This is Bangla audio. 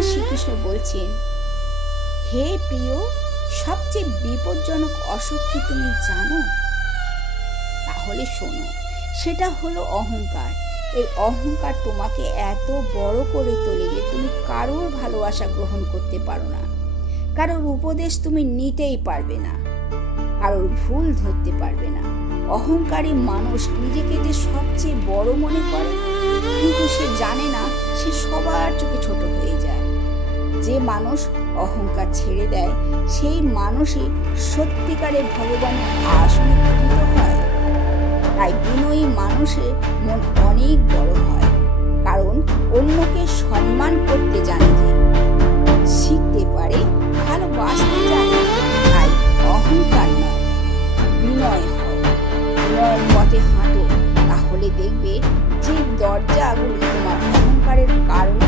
ভগবান শ্রীকৃষ্ণ বলছেন, হে প্রিয়, সবচেয়ে বিপজ্জনক অসুখ কি তুমি জানো? তাহলে শোনো, সেটা হলো অহংকার। এই অহংকার তোমাকে এত বড় করে তোলে যে তুমি কারোর ভালোবাসা গ্রহণ করতে পারো না, কারোর উপদেশ তুমি নিতেই পারবে না, কারোর ভুল ধরতে পারবে না। অহংকারী মানুষ নিজেকে যে সবচেয়ে বড় মনে করে, কিন্তু সে জানে না সে সবার চোখে ছোট হয়ে যায়। যে মানুষ অহংকার ছেড়ে দেয়, সেই মানুষই সত্যিকারে ভগবানের আসনে পূজিত হয়। তাই বিনয়ী মানুষের মন অনেক বড় হয়, কারণ অন্যকে সম্মান করতে জানে, যে শিখতে পারে, ভালোবাসতে জানে। তাই অহংকার নয়, বিনয় হও, বিনয়ের পথে হাঁটো। তাহলে দেখবে যে দরজাগুলি তোমার অহংকারের কারণে